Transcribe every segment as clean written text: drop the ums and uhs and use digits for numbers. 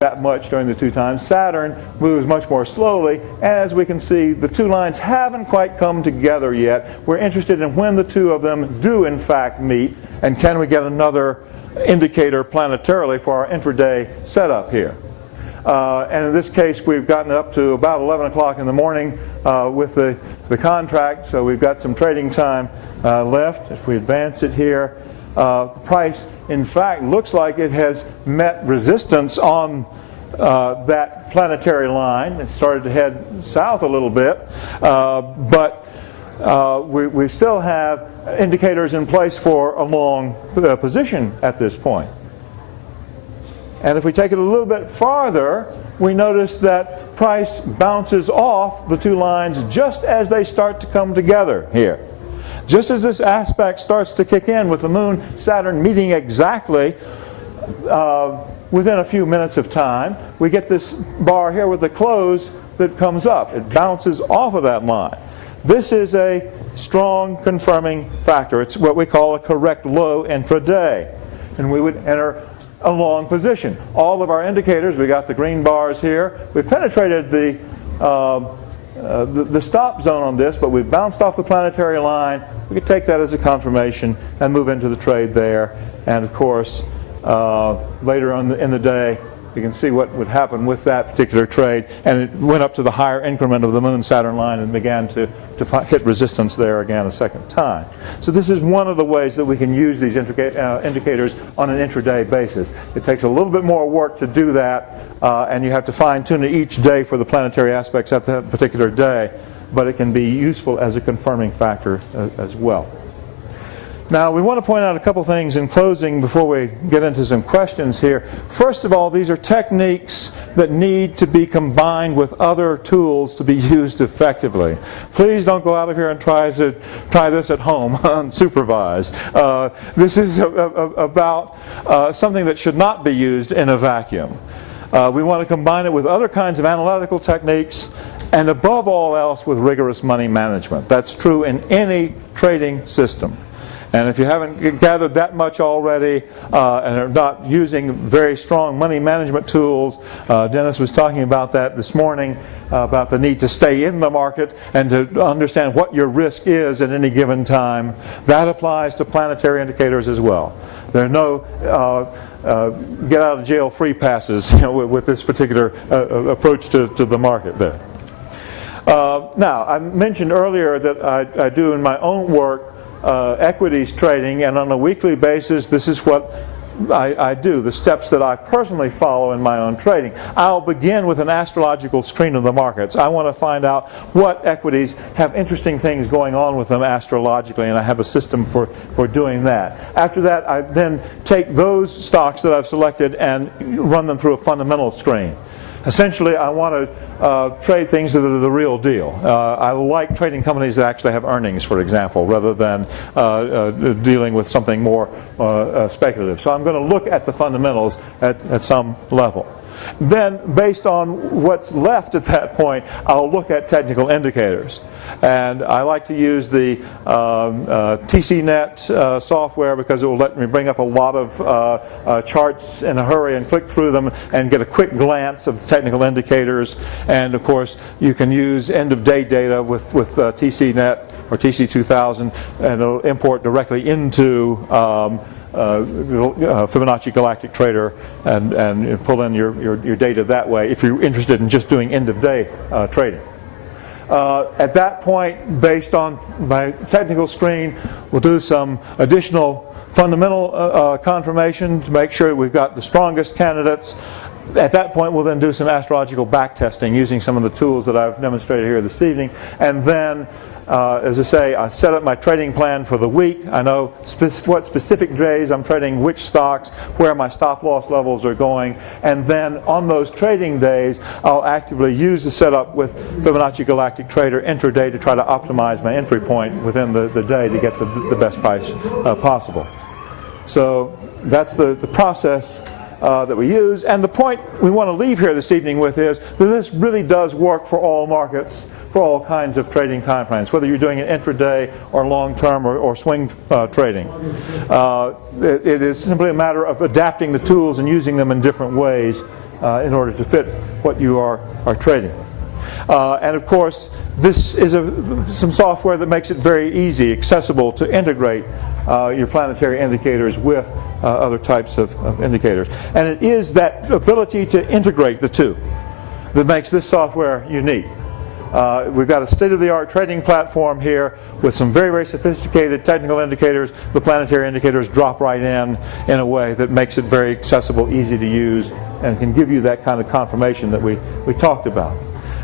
that much during the two times. Saturn moves much more slowly, and as we can see, the two lines haven't quite come together yet. We're interested in when the two of them do in fact meet, and can we get another indicator planetarily for our intraday setup here. And in this case, we've gotten up to about 11 o'clock in the morning with the contract, so we've got some trading time left. If we advance it here, the price, in fact, looks like it has met resistance on that planetary line. It started to head south a little bit, but we still have indicators in place for a long position at this point. And if we take it a little bit farther, we notice that price bounces off the two lines just as they start to come together here. Just as this aspect starts to kick in with the Moon, Saturn meeting exactly within a few minutes of time, we get this bar here with the close that comes up. It bounces off of that line. This is a strong confirming factor. It's what we call a correct low intraday. And we would enter a long position. All of our indicators, we got the green bars here. We've penetrated the stop zone on this, but we've bounced off the planetary line. We could take that as a confirmation and move into the trade there. And of course, later on in the day, you can see what would happen with that particular trade. And it went up to the higher increment of the Moon-Saturn line and began to hit resistance there again a second time. So this is one of the ways that we can use these indicators on an intraday basis. It takes a little bit more work to do that, and you have to fine-tune it each day for the planetary aspects at that particular day, but it can be useful as a confirming factor as well. Now, we want to point out a couple things in closing before we get into some questions here. First of all, these are techniques that need to be combined with other tools to be used effectively. Please don't go out of here and try this at home unsupervised. This is about something that should not be used in a vacuum. We want to combine it with other kinds of analytical techniques, and above all else with rigorous money management. That's true in any trading system. And if you haven't gathered that much already and are not using very strong money management tools, Dennis was talking about that this morning, about the need to stay in the market and to understand what your risk is at any given time. That applies to planetary indicators as well. There are no get out of jail free passes, with this particular approach to the market there. Now, I mentioned earlier that I do in my own work equities trading, and on a weekly basis this is what I do, the steps that I personally follow in my own trading. I'll begin with an astrological screen of the markets. I want to find out what equities have interesting things going on with them astrologically, and I have a system for doing that. After that, I then take those stocks that I've selected and run them through a fundamental screen. Essentially, I want to trade things that are the real deal. I like trading companies that actually have earnings, for example, rather than dealing with something more speculative. So I'm going to look at the fundamentals at some level. Then, based on what's left at that point, I'll look at technical indicators. And I like to use the TCNet software because it will let me bring up a lot of charts in a hurry and click through them and get a quick glance of the technical indicators. And of course, you can use end-of-day data with TCNet or TC2000, and it'll import directly into Fibonacci Galactic Trader and pull in your data that way if you're interested in just doing end-of-day trading. At that point, based on my technical screen, we'll do some additional fundamental confirmation to make sure we've got the strongest candidates. At that point, we'll then do some astrological backtesting using some of the tools that I've demonstrated here this evening. And then, as I say, I set up my trading plan for the week. I know what specific days I'm trading, which stocks, where my stop-loss levels are going. And then on those trading days, I'll actively use the setup with Fibonacci Galactic Trader intraday to try to optimize my entry point within the day to get the best price possible. So that's the process that we use. And the point we want to leave here this evening with is that this really does work for all markets, for all kinds of trading time frames, whether you're doing it intraday or long-term or swing trading. It is simply a matter of adapting the tools and using them in different ways in order to fit what you are trading. And of course, this is some software that makes it very easy, accessible to integrate your planetary indicators with other types of indicators. And it is that ability to integrate the two that makes this software unique. We've got a state-of-the-art trading platform here with some very, very sophisticated technical indicators. The planetary indicators drop right in a way that makes it very accessible, easy to use, and can give you that kind of confirmation that we talked about.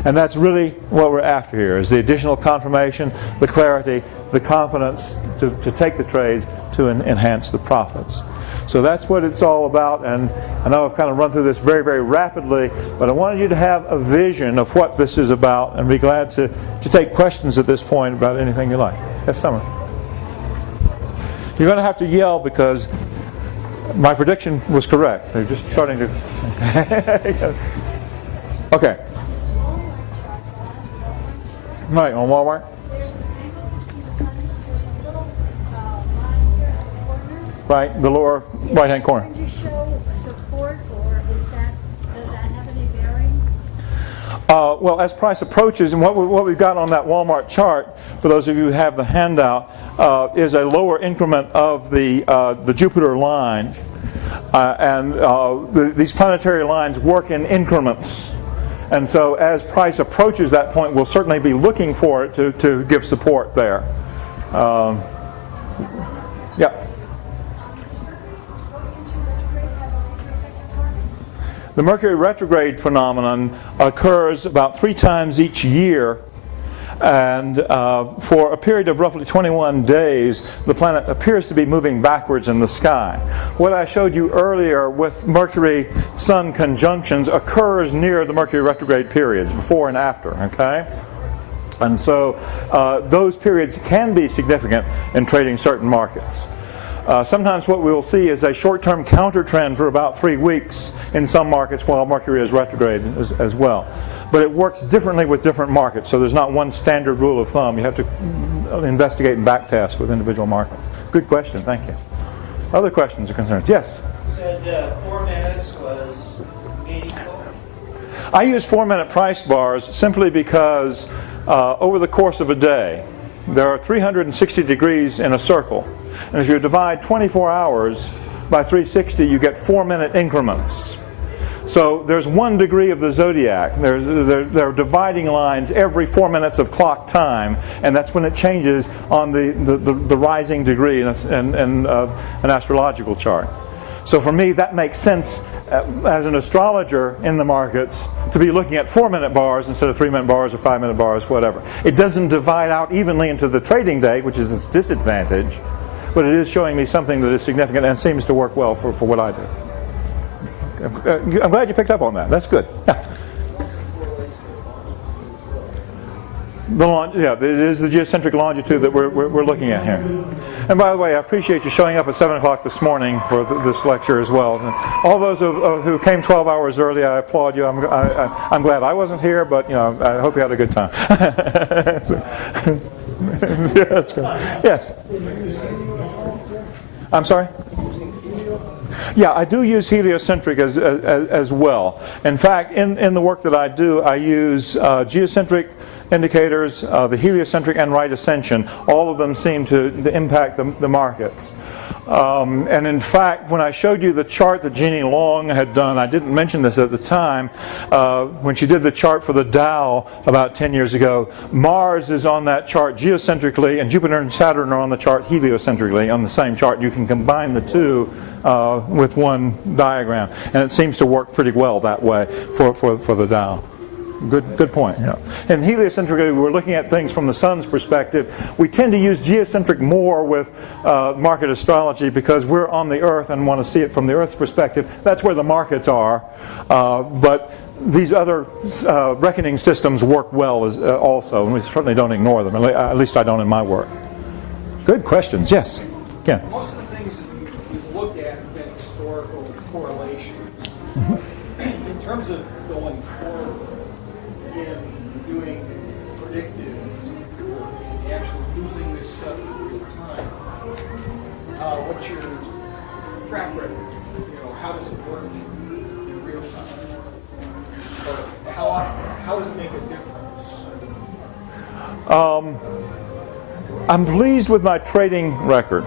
And that's really what we're after here, is the additional confirmation, the clarity, the confidence to take the trades to enhance the profits. So that's what it's all about, and I know I've kind of run through this very, very rapidly, but I wanted you to have a vision of what this is about, and be glad to take questions at this point about anything you like. Yes, Summer? You're going to have to yell because my prediction was correct. They're just starting to... Okay. Right, on Walmart? Right, the lower right-hand corner. Can you show support, or does that have any bearing? Well, as price approaches, and what we've got on that Walmart chart, for those of you who have the handout, is a lower increment of the Jupiter line, and these planetary lines work in increments. And so as price approaches that point, we'll certainly be looking for it to give support there. Yeah. The Mercury retrograde phenomenon occurs about 3 times each year, and for a period of roughly 21 days, the planet appears to be moving backwards in the sky. What I showed you earlier with Mercury-Sun conjunctions occurs near the Mercury retrograde periods, before and after, okay? And so those periods can be significant in trading certain markets. Sometimes what we will see is a short-term counter trend for about 3 weeks in some markets while Mercury is retrograde as well. But it works differently with different markets, so there's not one standard rule of thumb. You have to investigate and backtest with individual markets. Good question, thank you. Other questions or concerns? Yes? You said 4 minutes was meaningful? I use 4-minute price bars simply because over the course of a day, there are 360 degrees in a circle. And if you divide 24 hours by 360, you get 4-minute increments. So there's 1 degree of the zodiac. There are dividing lines every 4 minutes of clock time, and that's when it changes on the rising degree in an astrological chart. So for me, that makes sense as an astrologer in the markets to be looking at 4-minute bars instead of 3-minute bars or 5-minute bars, whatever. It doesn't divide out evenly into the trading day, which is its disadvantage, but it is showing me something that is significant and seems to work well for what I do. I'm glad you picked up on that. That's good. Yeah. It is the geocentric longitude that we're looking at here. And by the way, I appreciate you showing up at 7 o'clock this morning for this lecture as well. And all those who came 12 hours early, I applaud you. I'm glad I wasn't here, but I hope you had a good time. Yes. I'm sorry? Yeah, I do use heliocentric as well. In fact, in the work that I do, I use geocentric indicators, the heliocentric and right ascension. All of them seem to impact the markets. And in fact, when I showed you the chart that Jeannie Long had done, I didn't mention this at the time, when she did the chart for the Dow about 10 years ago, Mars is on that chart geocentrically, and Jupiter and Saturn are on the chart heliocentrically on the same chart. You can combine the two with one diagram, and it seems to work pretty well that way for the Dow. Good point. Yeah. And heliocentrically, we're looking at things from the sun's perspective. We tend to use geocentric more with market astrology because we're on the Earth and want to see it from the Earth's perspective. That's where the markets are. But these other reckoning systems work well also, and we certainly don't ignore them. At least I don't in my work. Good questions. Yes. Ken. Most of the things that you've looked at have been historical correlations. In terms of going forward in doing predictive work and actually using this stuff in real time, what's your track record? How does it work in real time? I'm pleased with my trading record.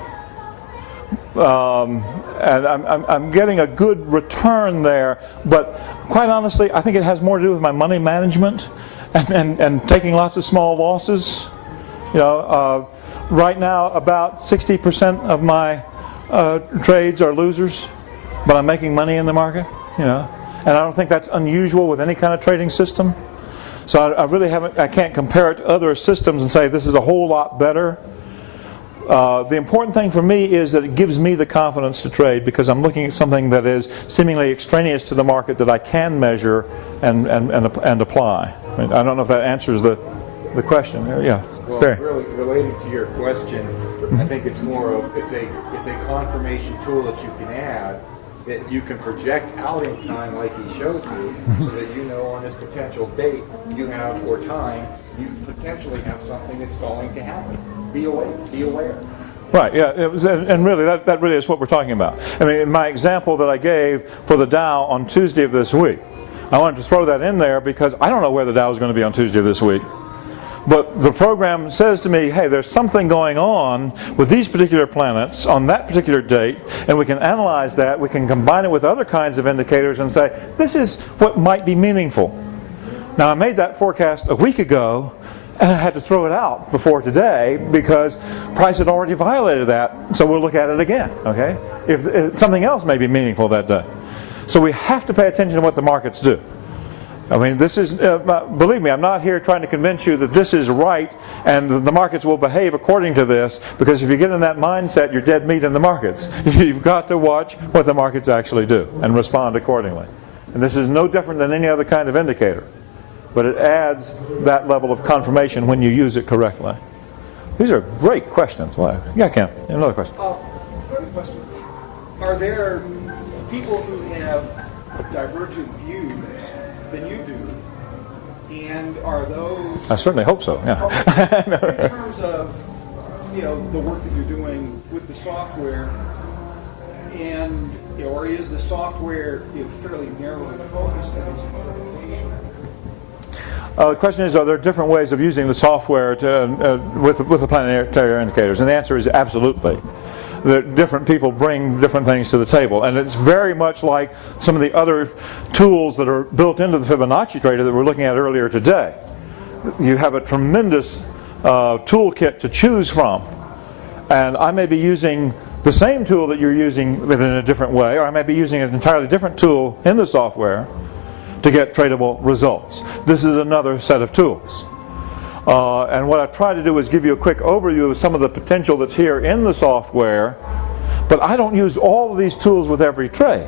And I'm getting a good return there, but quite honestly, I think it has more to do with my money management and taking lots of small losses. You know, right now about 60% of my trades are losers, but I'm making money in the market. You know, and I don't think that's unusual with any kind of trading system. So I really I can't compare it to other systems and say this is a whole lot better. The important thing for me is that it gives me the confidence to trade because I'm looking at something that is seemingly extraneous to the market that I can measure and apply. I mean, I don't know if that answers the question. Yeah. Well, Barry. really related to your question, I think it's more of it's a confirmation tool that you can add that you can project out in time like he showed you, so that you know on this potential date you have or time you potentially have something that's going to happen. Be aware. Right, yeah, and really that really is what we're talking about. I mean, in my example that I gave for the Dow on Tuesday of this week, I wanted to throw that in there because I don't know where the Dow is going to be on Tuesday of this week. But the program says to me, hey, there's something going on with these particular planets on that particular date, and we can analyze that, we can combine it with other kinds of indicators and say, this is what might be meaningful. Now, I made that forecast a week ago, and I had to throw it out before today because price had already violated that, so we'll look at it again, okay? If something else may be meaningful that day. So we have to pay attention to what the markets do. I mean, this is, believe me, I'm not here trying to convince you that this is right and the markets will behave according to this, because if you get in that mindset, you're dead meat in the markets. You've got to watch what the markets actually do and respond accordingly. And this is no different than any other kind of indicator, but it adds that level of confirmation when you use it correctly. These are great questions. Why? Yeah, Ken, another question. Another question. Are there people who have divergent views than you do, and are those... I certainly hope so, yeah. In terms of, you know, the work that you're doing with the software, and, you know, or is the software, you know, fairly narrowly focused in its implementation? The question is, are there different ways of using the software to, with the planetary indicators? And the answer is absolutely. That different people bring different things to the table, and it's very much like some of the other tools that are built into the Fibonacci trader that we're looking at earlier today. You have a tremendous toolkit to choose from, and I may be using the same tool that you're using in a different way, or I may be using an entirely different tool in the software to get tradable results. This is another set of tools. And what I try to do is give you a quick overview of some of the potential that's here in the software, but I don't use all of these tools with every trade.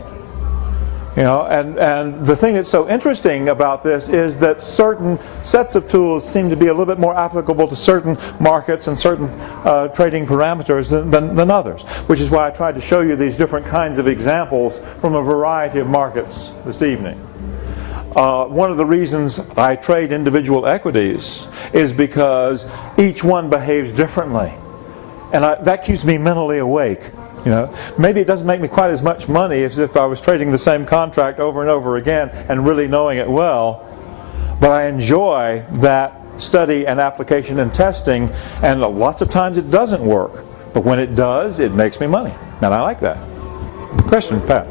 You know, and the thing that's so interesting about this is that certain sets of tools seem to be a little bit more applicable to certain markets and certain trading parameters than others, which is why I tried to show you these different kinds of examples from a variety of markets this evening. One of the reasons I trade individual equities is because each one behaves differently, and that keeps me mentally awake. You know, maybe it doesn't make me quite as much money as if I was trading the same contract over and over again and really knowing it well, but I enjoy that study and application and testing, and lots of times it doesn't work, but when it does, it makes me money, and I like that. Question, Pat?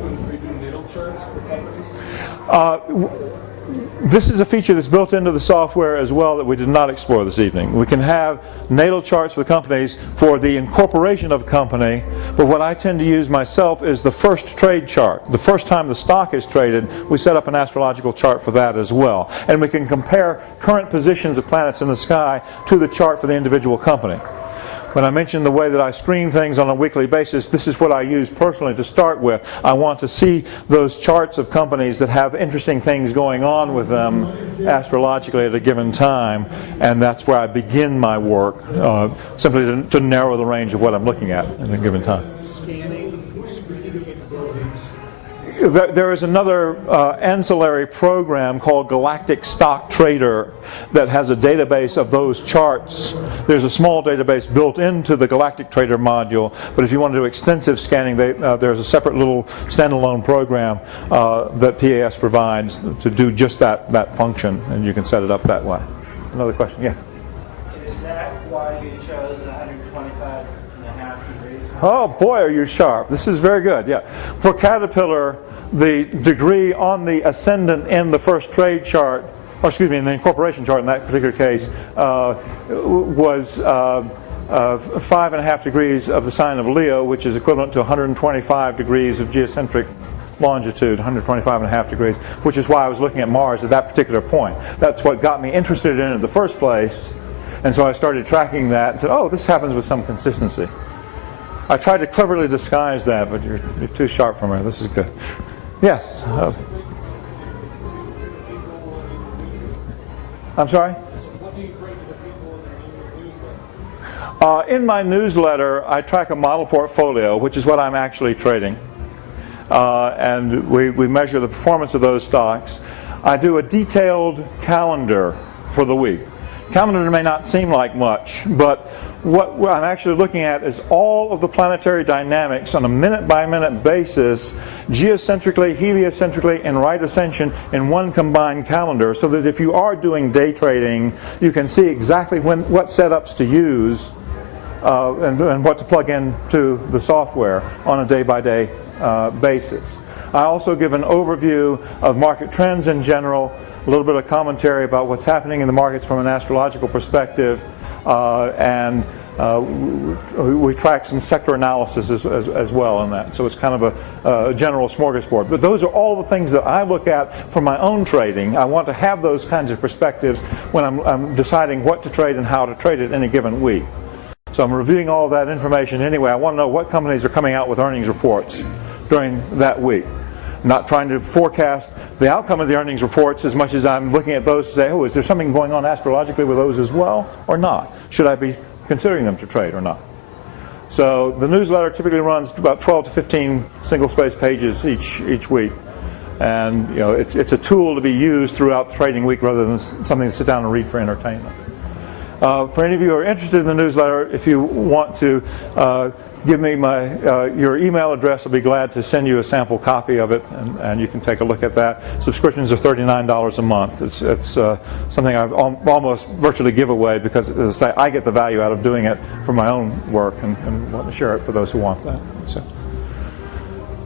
This is a feature that's built into the software as well that we did not explore this evening. We can have natal charts for companies for the incorporation of a company, but what I tend to use myself is the first trade chart. The first time the stock is traded, we set up an astrological chart for that as well. And we can compare current positions of planets in the sky to the chart for the individual company. When I mentioned the way that I screen things on a weekly basis, this is what I use personally to start with. I want to see those charts of companies that have interesting things going on with them astrologically at a given time, and that's where I begin my work, simply to narrow the range of what I'm looking at a given time. There is another ancillary program called Galactic Stock Trader that has a database of those charts. There's a small database built into the Galactic Trader module, but if you want to do extensive scanning, there's a separate little standalone program that PAS provides to do just that function, and you can set it up that way. Another question? Yes? In Is that why you chose 125 and a half degrees? Oh boy, are you sharp. This is very good, yeah. For Caterpillar, the degree on the ascendant in the first trade chart, or excuse me, in the incorporation chart in that particular case, was 5.5 degrees of the sign of Leo, which is equivalent to 125 degrees of geocentric longitude, 125.5 degrees, which is why I was looking at Mars at that particular point. That's what got me interested in it in the first place. And so I started tracking that and said, oh, this happens with some consistency. I tried to cleverly disguise that, but you're too sharp for me. This is good. Yes? I'm sorry? What do you bring to the people in your newsletter? In my newsletter, I track a model portfolio, which is what I'm actually trading. And we measure the performance of those stocks. I do a detailed calendar for the week. Calendar may not seem like much, but what I'm actually looking at is all of the planetary dynamics on a minute-by-minute basis, geocentrically, heliocentrically, and right ascension in one combined calendar, so that if you are doing day trading, you can see exactly what setups to use and what to plug into the software on a day-by-day basis. I also give an overview of market trends in general, a little bit of commentary about what's happening in the markets from an astrological perspective, and we track some sector analysis as well in that. So it's kind of a general smorgasbord. But those are all the things that I look at for my own trading. I want to have those kinds of perspectives when I'm deciding what to trade and how to trade it in a given week. So I'm reviewing all of that information anyway. I want to know what companies are coming out with earnings reports during that week. Not trying to forecast the outcome of the earnings reports as much as I'm looking at those to say, oh, is there something going on astrologically with those as well or not? Should I be considering them to trade or not? So the newsletter typically runs about 12 to 15 single-space pages each week. And you know, it's a tool to be used throughout the trading week rather than something to sit down and read for entertainment. For any of you who are interested in the newsletter, if you want to give me your email address, I'll be glad to send you a sample copy of it, and you can take a look at that. Subscriptions are $39 a month. It's something I almost virtually give away because, as I say, I get the value out of doing it for my own work and want to share it for those who want that. So,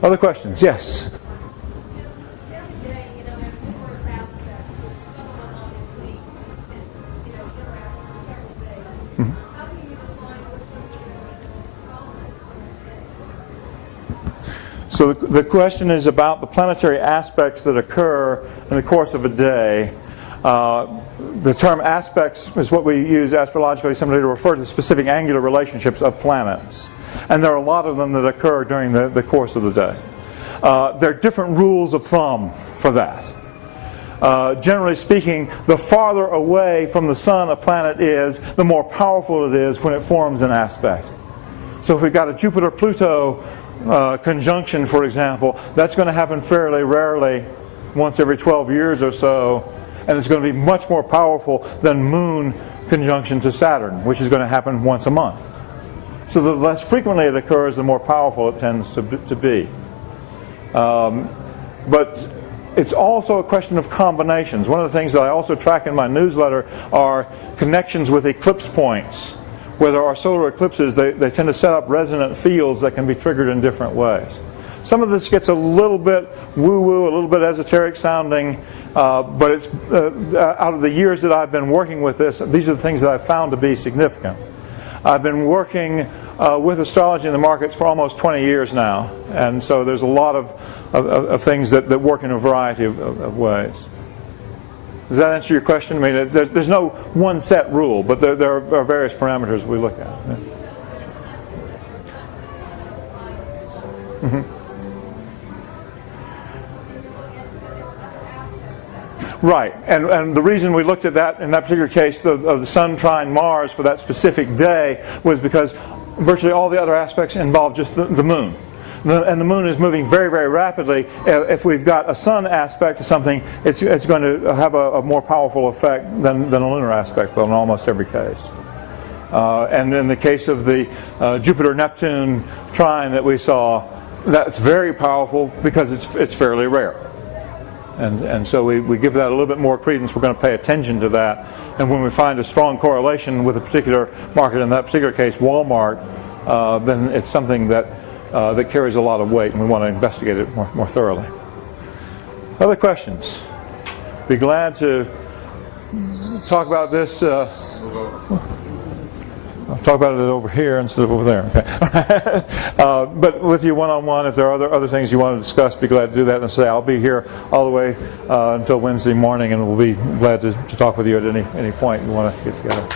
other questions? Yes? So the question is about the planetary aspects that occur in the course of a day. The term aspects is what we use astrologically simply to refer to specific angular relationships of planets. And there are a lot of them that occur during the course of the day. There are different rules of thumb for that. Generally speaking, the farther away from the sun a planet is, the more powerful it is when it forms an aspect. So if we've got a Jupiter-Pluto conjunction, for example, that's going to happen fairly rarely, once every 12 years or so, and it's going to be much more powerful than Moon conjunction to Saturn, which is going to happen once a month. So the less frequently it occurs, the more powerful it tends to be. But it's also a question of combinations. One of the things that I also track in my newsletter are connections with eclipse points. Where there are solar eclipses, they tend to set up resonant fields that can be triggered in different ways. Some of this gets a little bit woo-woo, a little bit esoteric sounding, but it's out of the years that I've been working with this, these are the things that I've found to be significant. I've been working with astrology in the markets for almost 20 years now, and so there's a lot of things that work in a variety of ways. Does that answer your question? I mean, there's no one set rule, but there are various parameters we look at. Yeah. Mm-hmm. Right, and the reason we looked at that in that particular case of the Sun trine Mars for that specific day was because virtually all the other aspects involve just the Moon. And the Moon is moving very, very rapidly. If we've got a Sun aspect to something, it's going to have a more powerful effect than a lunar aspect will in almost every case. And in the case of the Jupiter-Neptune trine that we saw, that's very powerful because it's fairly rare. And so we give that a little bit more credence. We're going to pay attention to that. And when we find a strong correlation with a particular market, in that particular case Walmart, then it's something that carries a lot of weight, and we want to investigate it more thoroughly. Other questions? Be glad to talk about this. I'll talk about it over here instead of over there. Okay. But with you one-on-one, if there are other things you want to discuss, be glad to do that. And say I'll be here all the way until Wednesday morning, and we'll be glad to talk with you at any point you want to get together.